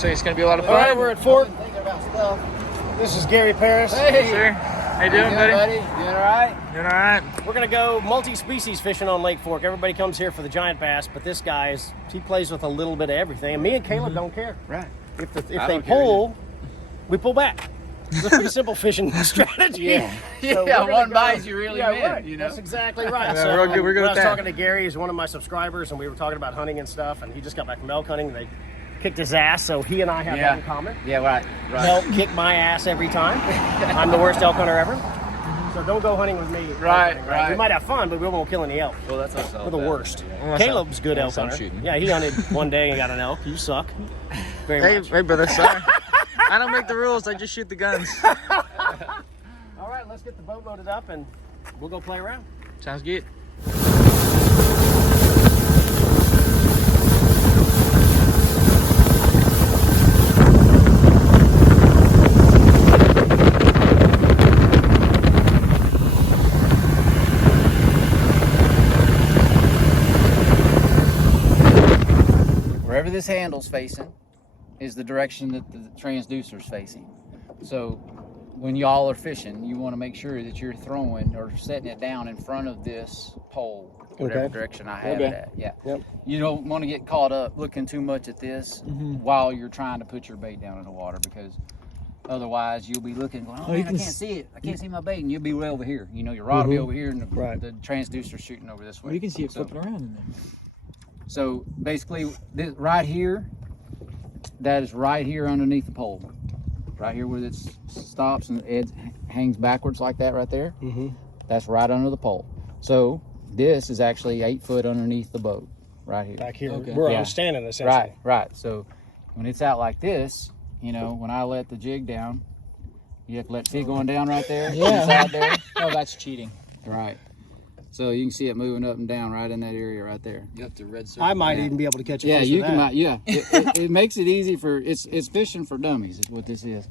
So it's going to be a lot of fun. All right, we're at Fort. This is Gary Paris. Hey, sir. How you doing, buddy? Doing all right? Doing all right. We're going to go multi-species fishing on Lake Fork. Everybody comes here for the giant bass, but this guy he plays with a little bit of everything. And me and Caleb don't care. Right. If they pull, we pull back. It's a pretty simple fishing strategy. Yeah, So yeah, we're one gonna bite you really win, right. you know? That's exactly right. Yeah, So we're good when I with was that. talking to Gary, he's one of my subscribers, and we were talking about hunting and stuff, and he just got back from elk hunting, and they kicked his ass, so he and I have that in common. Yeah, right. Elk kick my ass every time. I'm the worst elk hunter ever. So don't go hunting with me. Right. We might have fun, but we won't kill any elk. Well, that's us. We're the worst. Unless Caleb's good elk unless I'm hunter. shooting. Yeah, he hunted one day and got an elk. You suck. Very much. Hey, brother, sorry. I don't make the rules. I just shoot the guns. All right, let's get the boat loaded up and we'll go play around. Sounds good. Wherever this handle's facing is the direction that the transducer's facing. So when y'all are fishing, you want to make sure that you're throwing or setting it down in front of this pole, whatever direction I have it at. Yeah. Yep. You don't want to get caught up looking too much at this while you're trying to put your bait down in the water, because otherwise you'll be looking, going, oh man, I can't see it. I can't see my bait, and you'll be way over here. You know, your rod will be over here, and the transducer's shooting over this way. Well, you can see it flipping around in there. So basically, this right here, that is right here underneath the pole. Right here where it stops and it hangs backwards like that right there. That's right under the pole. So this is actually 8 foot underneath the boat, right here. Back here, Okay. where I'm standing essentially. Right. So when it's out like this, you know, when I let the jig down, you have to let it going down right there. Inside there. Oh, that's cheating. Right. So you can see it moving up and down right in that area right there. You have to red circle. I might even be able to catch a Yeah, fish you with can. that. Yeah, it makes it easy for it's fishing for dummies. Is what this is.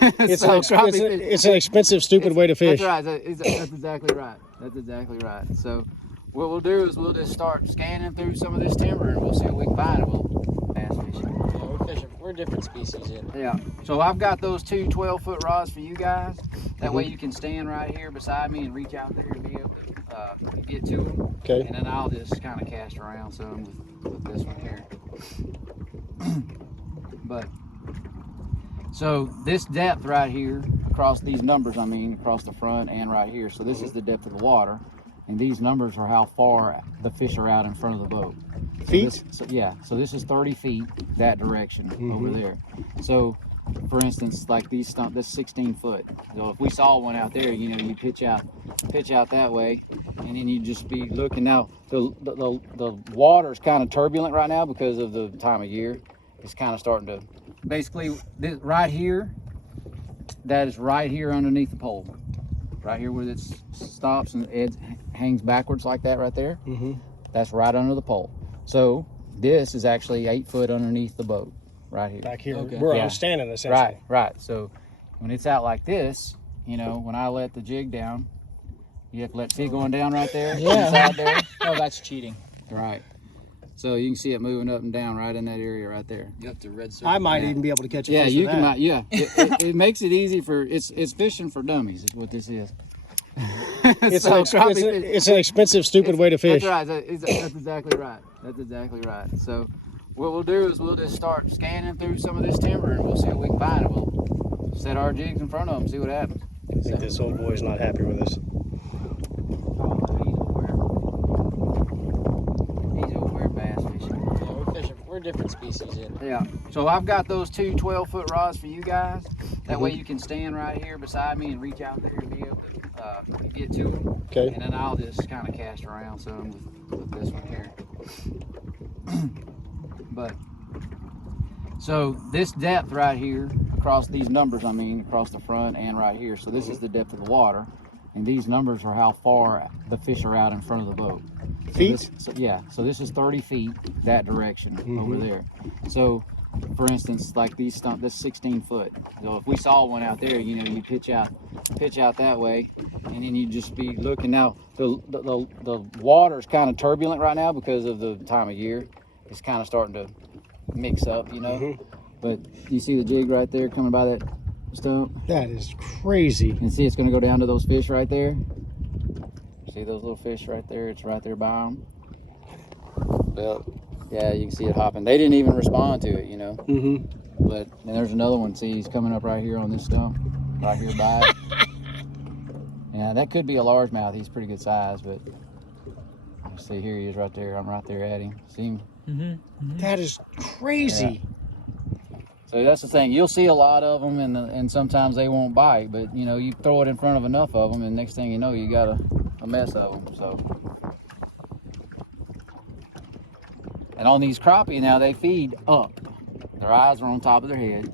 It's an expensive, stupid way to fish. That's right. That's exactly right. That's exactly right. So what we'll do is we'll just start scanning through some of this timber and we'll see what we can find. And we'll bass fishing. Yeah, we're fishing. We're different species in. Yeah. So I've got those two 12-foot rods for you guys. That way you can stand right here beside me and reach out there and be able to get to them. Okay. And then I'll just kind of cast around some with this one here. But so this depth right here, across these numbers, I mean, across the front and right here. So this is the depth of the water. And these numbers are how far the fish are out in front of the boat. Feet? So so this is 30 feet that direction over there. So for instance, like this 16 foot. So if we saw one out there, you know, you pitch out that way, and then you just be looking. Now the water's kind of turbulent right now because of the time of year. It's kind of starting to, basically this right here, that is right here underneath the pole. Right here where it stops and it hangs backwards like that right there. That's right under the pole. So this is actually 8 foot underneath the boat, right here. Back here, where I'm standing essentially. Right. So when it's out like this, you know, when I let the jig down, you have to let it going down right there. Inside there. Oh, that's cheating. Right. So you can see it moving up and down right in that area right there. You have to red circle. I might even be able to catch a Yeah, fish you with can. that. Yeah, it makes it easy for it's fishing for dummies. Is what this is. It's an expensive, stupid way to fish. That's right. That's exactly right. That's exactly right. So what we'll do is we'll just start scanning through some of this timber and we'll see what we can find. And we'll set our jigs in front of them, see what happens. I think this old boy's not happy with us. He's over there bass fishing. Yeah, we're fishing. We're different species in. Yeah. So I've got those two 12-foot rods for you guys. That way you can stand right here beside me and reach out there and be able to get to them. Okay. And then I'll just kind of cast around some with this one here. But so this depth right here, across these numbers, I mean, across the front and right here. So this is the depth of the water. And these numbers are how far the fish are out in front of the boat. Feet? So this is 30 feet that direction over there. So for instance, like this 16 foot. So if we saw one out there, you know, you pitch out that way, and then you just be looking. Now the water's kind of turbulent right now because of the time of year. It's kind of starting to, mix up, you know. But you see the jig right there coming by that stump? That is crazy. And see, it's going to go down to those fish right there. See those little fish right there? It's right there by them. Yeah. Yeah, you can see it hopping. They didn't even respond to it, you know. But and there's another one. See, he's coming up right here on this stump, right here by it. Yeah, that could be a largemouth. He's pretty good size, but you see here he is right there. I'm right there at him. See him? That is crazy. Yeah. So that's the thing. You'll see a lot of them, and sometimes they won't bite. But you know, you throw it in front of enough of them, and next thing you know, you got a mess of them. So. And on these crappie now, they feed up. Their eyes are on top of their head,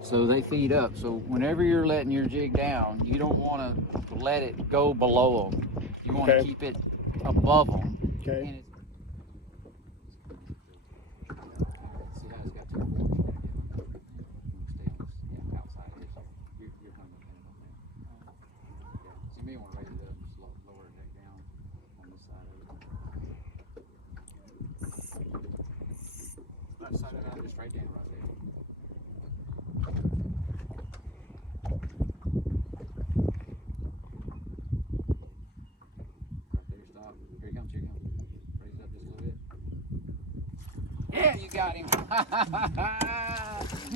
so they feed up. So whenever you're letting your jig down, you don't want to let it go below them. You want to keep it above them. Okay. Just right down right there. Right there, stop. Here he comes, here he comes. Raise it up just a little bit. Yeah, you got him.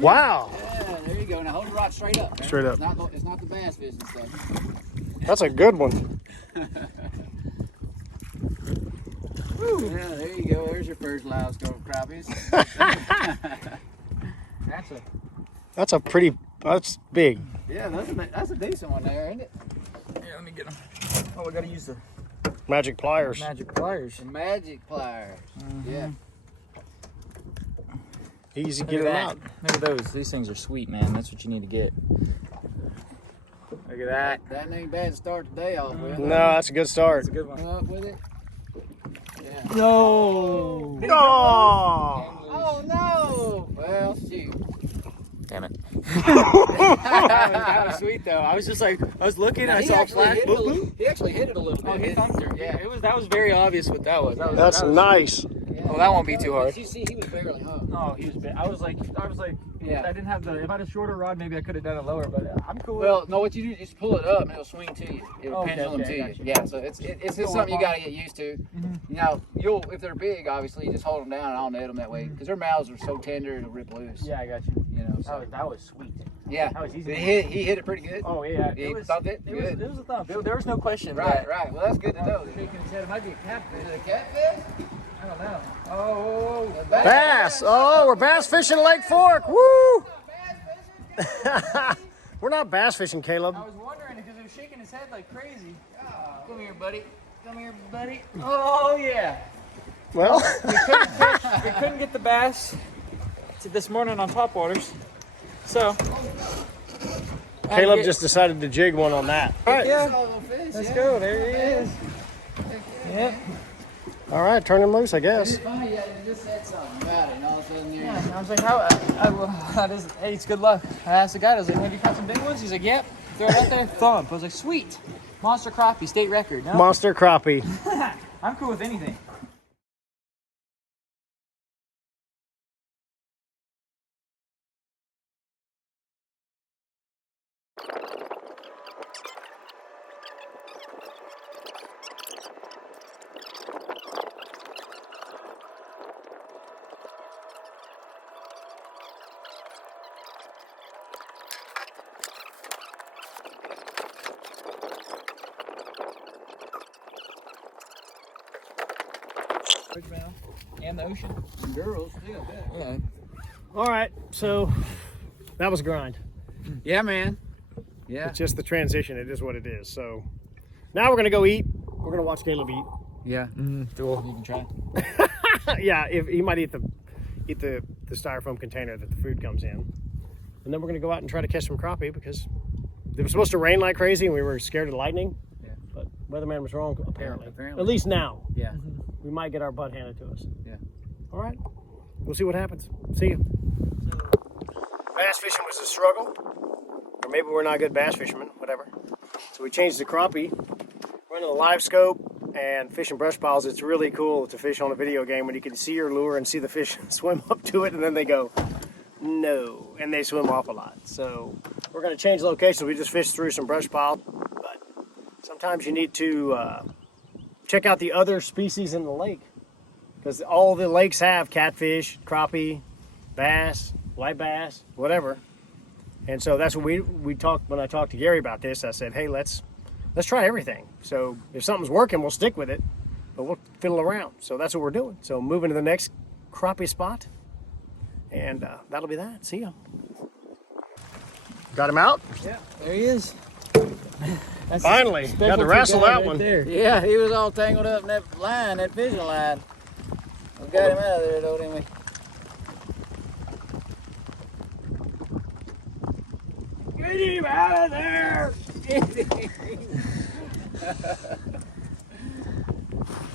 Wow. Yeah, there you go. Now hold the rod straight up. Straight up. It's not the bass fishing stuff. That's a good one. Yeah, there you go. There's your first Livescope crappies. That's big. Yeah, that's a decent one there, isn't it? Yeah, let me get them. Oh, we gotta use the Magic pliers. Magic pliers. The magic pliers. Yeah. Easy to Look get at them out. that. Look at those. These things are sweet, man. That's what you need to get. Look at that. That ain't bad to start the day off with. No, that's a good start. That's a good one. Come up with it. Yeah. No. Oh! Oh no! Well, shoot. Damn it. That was sweet though. I was just like, I was looking, Now, I saw a flash. he actually hit it a little bit. Oh, he thumped her. Yeah. That was very obvious what that was. That's nice. Yeah. Oh, that won't be too hard. You see, he was barely hung. No, he was big. I was like, Yeah. I didn't have if I had a shorter rod, maybe I could have done it lower, but I'm cool. Well, no, what you do is just pull it up and it'll swing to you. It'll Okay, pendulum okay, to gotcha. you. Yeah, so it's something you got to get used to. Now, if they're big, obviously, you just hold them down and I'll net them that way because their mouths are so tender it'll rip loose. Yeah, I got you. You know, so. That was sweet. Yeah, That was easy. he hit it pretty good. Oh yeah, He thumped it. Good. It was a thump. There was no question. Right. Well, that's good to know. Shaking his head. It might be a catfish. Is it a catfish? I don't know. Oh. Bass. Oh, we're bass fishing Lake Fork. Woo! We're not bass fishing, Caleb. I was wondering because he was shaking his head like crazy. Come here, buddy. Come here, buddy. Oh yeah. Well, We couldn't get the bass this morning on top waters, so Caleb just decided to jig one on that. All right. yeah. Let's go. There he is. Yep. All right, turn him loose, I guess. It's funny, you just said something about it, and all of a sudden you're... Yeah, I was like, hey, it's good luck. I asked the guy, I was like, have you caught some big ones? He's like, yep. Throw it out there, thump. I was like, sweet. Monster crappie, state record. No? Monster crappie. I'm cool with anything. And the ocean. And girls, too, I bet. Yeah. All right, so that was grind. Yeah, man. Yeah. It's just the transition. It is what it is. So now we're going to go eat. We're going to watch Caleb eat. Yeah. Cool. You can try. Yeah, he might eat the styrofoam container that the food comes in. And then we're going to go out and try to catch some crappie because it was supposed to rain like crazy and we were scared of lightning. Yeah. But weatherman was wrong, apparently. Apparently. At least now. Yeah. We might get our butt handed to us. Yeah. All right. We'll see what happens. See you. Bass fishing was a struggle. Or maybe we're not good bass fishermen, whatever. So we changed the crappie. Running the Livescope and fishing brush piles, it's really cool to fish on a video game when you can see your lure and see the fish swim up to it, and then they go, no, and they swim off a lot. So we're going to change locations. We just fished through some brush pile, but sometimes you need to check out the other species in the lake, because all the lakes have catfish, crappie, bass, white bass, whatever. And so that's what we talked when I talked to Gary about this. I said, hey, let's try everything. So if something's working, we'll stick with it, but we'll fiddle around. So that's what we're doing. So moving to the next crappie spot, and that'll be that. See ya. Got him out? Yeah, there he is. Finally, got to wrestle that one. There. Yeah, he was all tangled up in that line, that fishing line. We got him out of there though, didn't we? Get him out of there!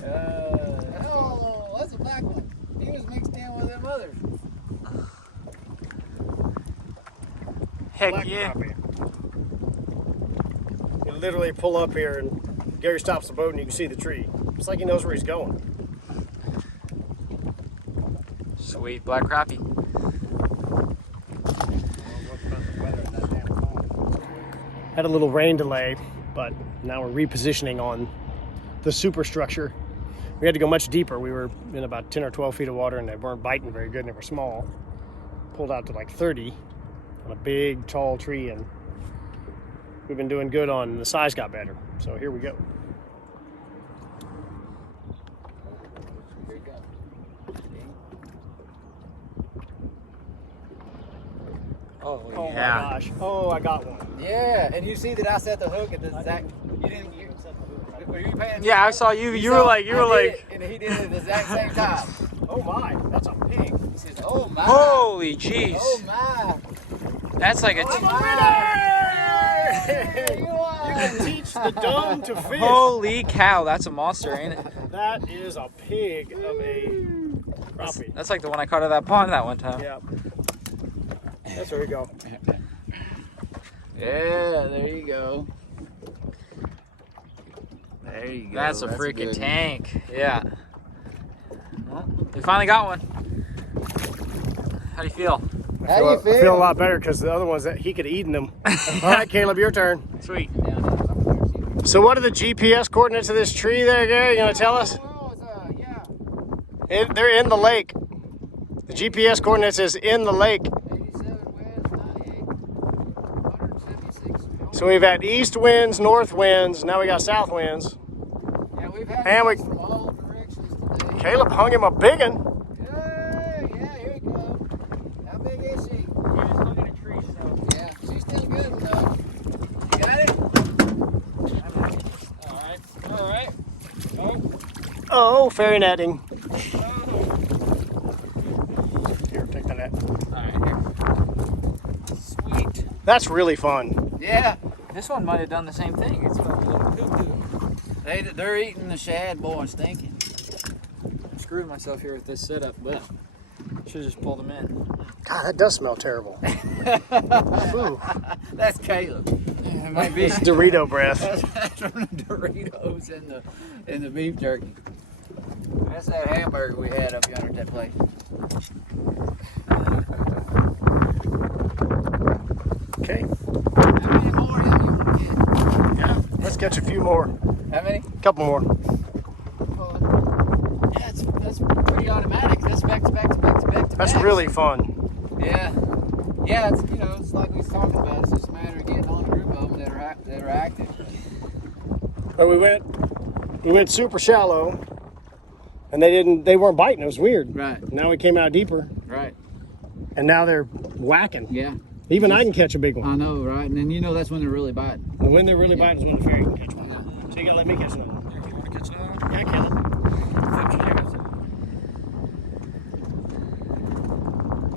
Oh, that's a black one. He was mixed in with them others. Heck Black yeah. crappie. You literally pull up here and Gary stops the boat and you can see the tree. It's like he knows where he's going. Sweet black crappie. Had a little rain delay, but now we're repositioning on the superstructure. We had to go much deeper. We were in about 10 or 12 feet of water and they weren't biting very good and they were small. Pulled out to like 30 on a big tall tree, and we've been doing good on the size got better. So here we go. Here you go. Oh, Oh yeah. my gosh. Oh, I got one. Yeah, and you see that I set the hook at the exact. You didn't. Were you paying? Yeah, I saw you. You were like, And he did it at the exact same time. Oh my, that's a pig. He says, "Oh my." holy jeez. Oh my. That's like a. I'm a winner! You are. You can teach the dumb to fish. Holy cow, that's a monster, ain't it? That is a pig of a crappie. That's like the one I caught at that pond that one time. Yeah. That's where we go. Yeah, there you go. There you go. That's a freaking good. tank. Yeah. Well, we finally got one. How do you feel? How do you I feel a feel? lot better because the other ones that he could have eaten them. All right, Caleb, your turn. Sweet. So what are the GPS coordinates of this tree there, Gary? You gonna tell us? Yeah. They're in the lake. The GPS coordinates is in the lake. 87 winds, 98, 176. So we've had east winds, north winds. Now we got south winds. Yeah, we've had And we- winds from all directions today. Caleb hung him a big one. Yeah, here you go. How big is she? Yeah, she's still good though. You got it? All right. Oh, fairy netting. Here, take the net. All right, here. Sweet. That's really fun. Yeah. This one might have done the same thing. It's got a little cuckoo. They're eating the shad, boy, and stinking. I'm screwing myself here with this setup, but should have just pulled them in. God, that does smell terrible. Ooh, That's Caleb. It might be. it's Dorito breath. That's from the Doritos and the beef jerky. That's that hamburger we had up yonder at that place. Okay. How many more of them you want to get? Yeah. Let's catch a few more. How many? Couple more. Yeah, that's pretty automatic. That's back to back to back to back to That's back. really fun. Yeah. Yeah, it's it's like we was talking about. It's just a matter of getting on a group of them that are active. But we went super shallow, and they weren't biting. It was weird. Right. Now we came out deeper, Right. and now they're whacking. Yeah. Even I can catch a big one. I know, right? And then that's when they're really biting. And when they're really biting is when the fairy can catch one. So you gotta let me catch another one. You want to catch another one? Yeah, I can.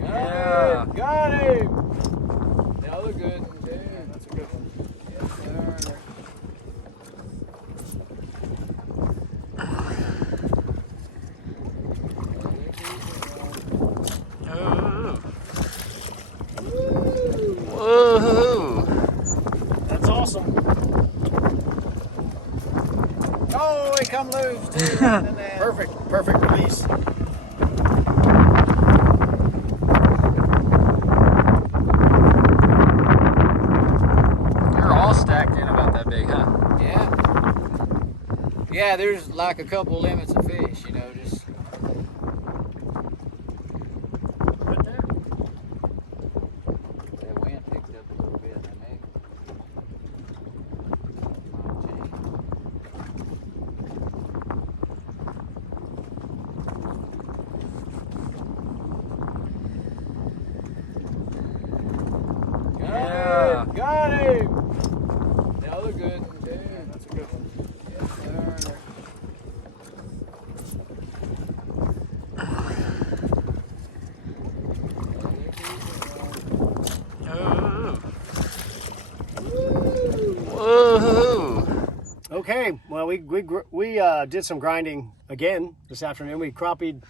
Yeah. Got him! The other good one, too. That's a good one. Yes, sir. Woohoo! That's awesome. Oh, he come them loose too. And then, Perfect release. You're all stacked in about that big, huh? yeah. Yeah, there's like a couple limits of fish, you know, just. Right there. That wind picked up a little bit, I think. Yeah. Got him! Another good one, too. Yeah, that's a good one. Yes, sir. Woohoo! Okay, well we did some grinding again this afternoon. We crappied,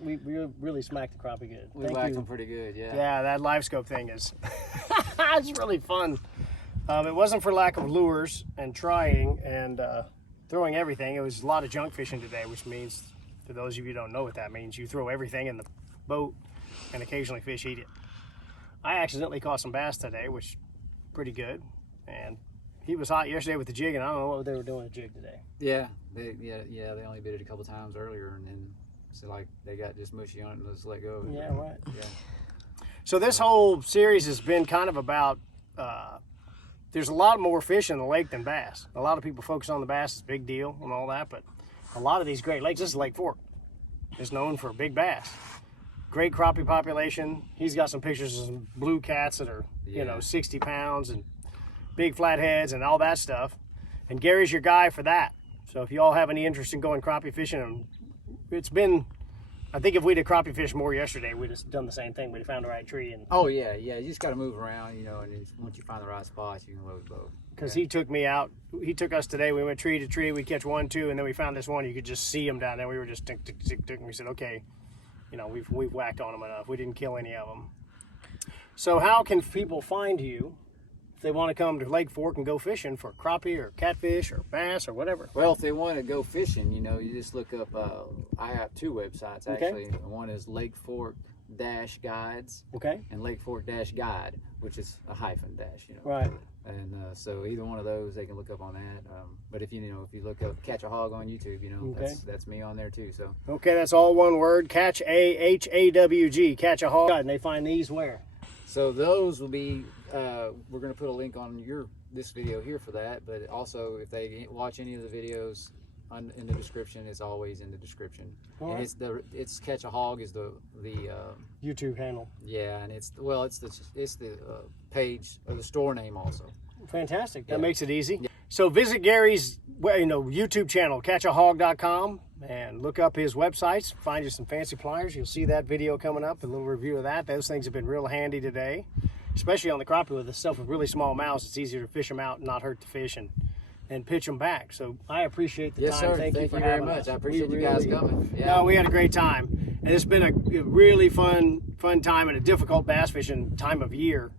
we really smacked the crappie good. We Thank whacked you. them pretty good, yeah. Yeah, that Livescope thing is it's really fun. It wasn't for lack of lures and trying and throwing everything. It was a lot of junk fishing today, which means, for those of you who don't know what that means, you throw everything in the boat and occasionally fish eat it. I accidentally caught some bass today, which is pretty good. And he was hot yesterday with the jig, and I don't know what they were doing with the jig today. Yeah, they only bit it a couple times earlier, and then so like they got just mushy on it and just let go of it. Yeah, right. Yeah. So this whole series has been kind of about, there's a lot more fish in the lake than bass. A lot of people focus on the bass, it's a big deal and all that, but a lot of these Great Lakes, this is Lake Fork, is known for big bass. Great crappie population. He's got some pictures of some blue cats that are, you know, 60 pounds and big flatheads and all that stuff. And Gary's your guy for that. So if you all have any interest in going crappie fishing, it's been, I think if we'd have crappie fished more yesterday, we'd have done the same thing. We'd have found the right tree. And Oh yeah, you just got to move around, you know, and once you find the right spots, you can load the boat. because he took me out, he took us today. We went tree to tree. We catch 1, 2, and then we found this one. You could just see them down there. We were just tick, tick, tick, tick. And we said, okay, you know, we've whacked on them enough. We didn't kill any of them. So how can people find you if they want to come to Lake Fork and go fishing for crappie or catfish or bass or whatever? Well, if they want to go fishing, you know, you just look up. I have 2 websites actually. Okay. One is Lake Fork-Guides Okay. and Lake Fork-Guide, which is a hyphen dash, you know. Right. And so either one of those, they can look up on that. But if you look up Catch a Hog on YouTube, you know, Okay. that's me on there too. So Okay, that's all one word. Catch AHAWG. Catch a hog. And they find these where? So those will be, we're going to put a link on this video here for that, but also if they watch any of the videos in the description, it's always in the description. All And right. it's Catch a Hog is the YouTube handle. yeah, and it's the page or the store name also. Fantastic. That Yeah. makes it easy. So visit Gary's YouTube channel, catchahog.com, and look up his websites. Find you some fancy pliers. You'll see that video coming up, a little review of that. Those things have been real handy today, especially on the crappie with the stuff with really small mouths. It's easier to fish them out and not hurt the fish and pitch them back. So I appreciate the Yes, time. sir. Thank you for very having much. us. I appreciate We you guys really- coming. Yeah. No, we had a great time. And it's been a really fun time and a difficult bass fishing time of year.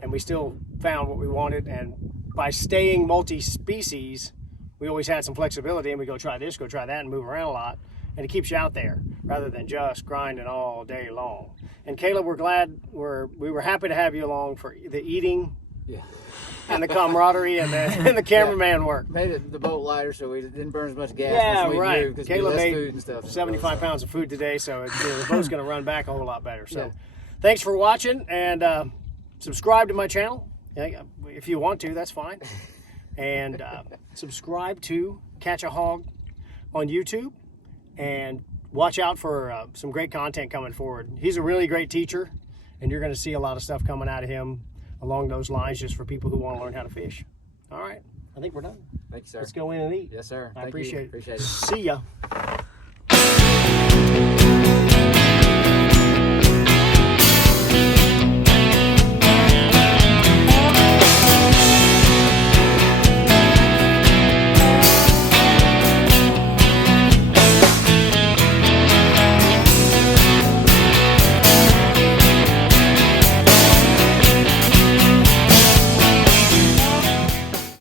And we still found what we wanted. And by staying multi-species, we always had some flexibility, and we go try this, go try that, and move around a lot. And it keeps you out there rather than just grinding all day long. And Caleb, we were happy to have you along for the eating Yeah. and the camaraderie and the cameraman work. Made it the boat lighter so we didn't burn as much gas. Yeah, as we right. moved, 'cause we Caleb had less made food and stuff. 75 pounds of food today, so the boat's going to run back a whole lot better. So Yeah. thanks for watching, and subscribe to my channel. Yeah, if you want to, that's fine. And subscribe to Catch a Hog on YouTube, and watch out for some great content coming forward. He's a really great teacher, and you're going to see a lot of stuff coming out of him along those lines, just for people who want to learn how to fish. All right, I think we're done. Thank you, sir. Let's go in and eat. Yes, sir. I Thank you. appreciate it. Appreciate it. See ya.